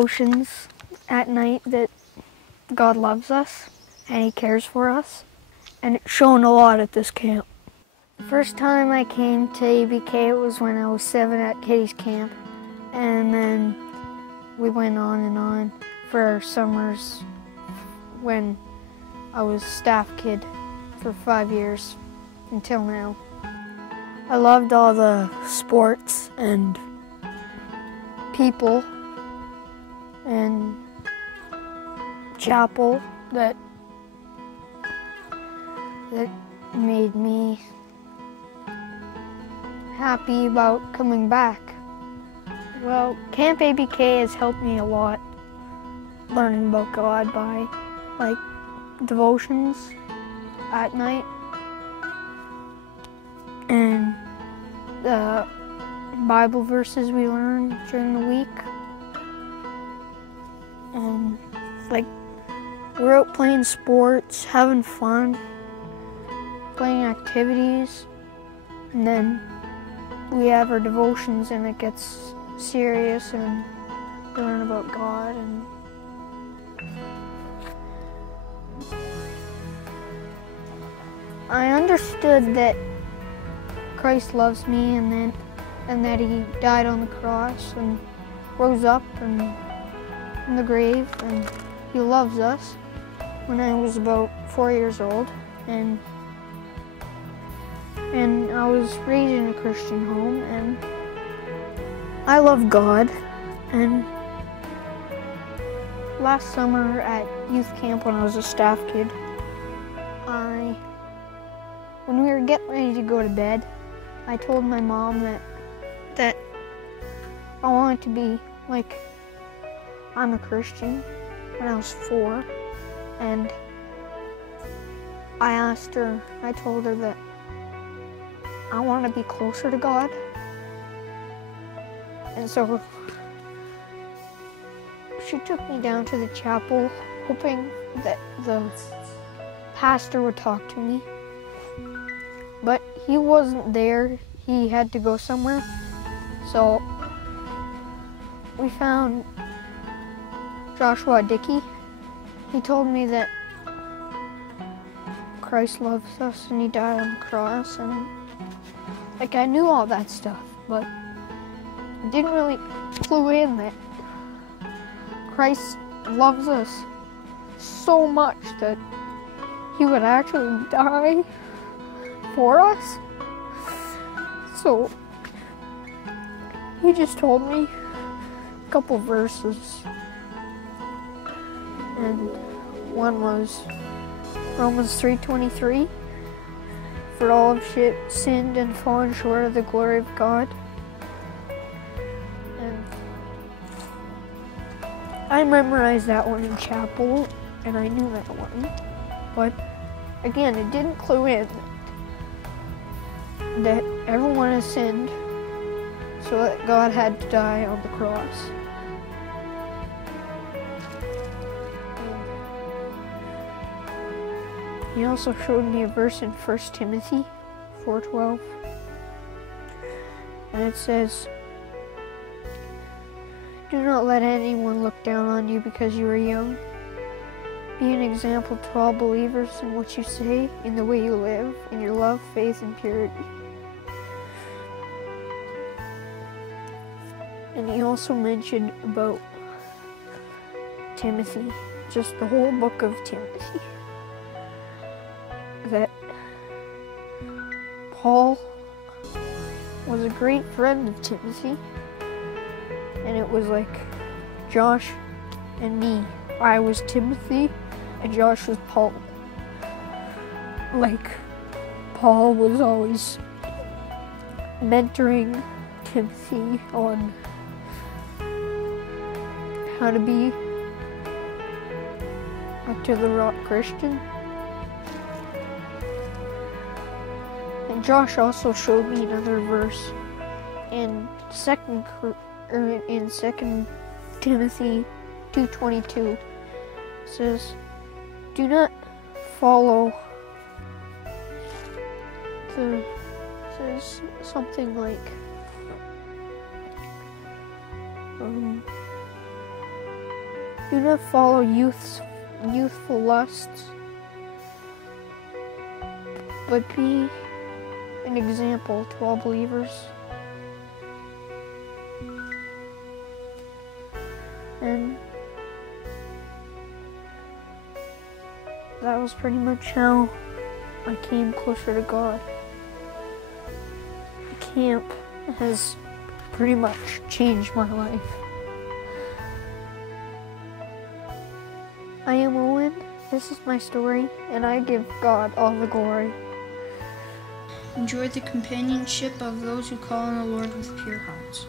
devotions at night that God loves us and He cares for us, and it's shown a lot at this camp. The first time I came to ABK, it was when I was 7 at Kitty's camp, and then we went on and on for our summers when I was staff kid for 5 years until now. I loved all the sports and people and chapel that made me happy about coming back. Well, Camp ABK has helped me a lot learning about God by like devotions at night and the Bible verses we learn during the week. And like we're out playing sports, having fun, playing activities, and then we have our devotions and it gets serious and we learn about God. And I understood that Christ loves me and that He died on the cross and rose up and in the grave, and He loves us when I was about 4 years old, and I was raised in a Christian home, and I love God. And last summer at youth camp when I was a staff kid, when we were getting ready to go to bed, I told my mom that I wanted to be like I'm a Christian when I was 4, and I told her that I want to be closer to God. And so she took me down to the chapel, hoping that the pastor would talk to me. But he wasn't there. He had to go somewhere. So we found Joshua Dickey. He told me that Christ loves us and He died on the cross, and like I knew all that stuff, but I didn't really clue in that Christ loves us so much that He would actually die for us. So he just told me a couple verses, and one was Romans 3:23, for all have sinned and fallen short of the glory of God. And I memorized that one in chapel, and I knew that one, but again, it didn't clue in that everyone has sinned, so that God had to die on the cross. He also showed me a verse in 1 Timothy 4:12, and it says, do not let anyone look down on you because you are young. Be an example to all believers in what you say, in the way you live, in your love, faith, and purity. And he also mentioned about Timothy, just the whole book of Timothy, that Paul was a great friend of Timothy, and it was like Josh and me. I was Timothy and Josh was Paul. Like, Paul was always mentoring Timothy on how to be up to the rock Christian. And Josh also showed me another verse in 2 Timothy 2:22. It says, do not follow says something like Do not follow youthful lusts, but be an example to all believers. And that was pretty much how I came closer to God. The camp has pretty much changed my life. I am Owen, this is my story, and I give God all the glory. Enjoy the companionship of those who call on the Lord with pure hearts.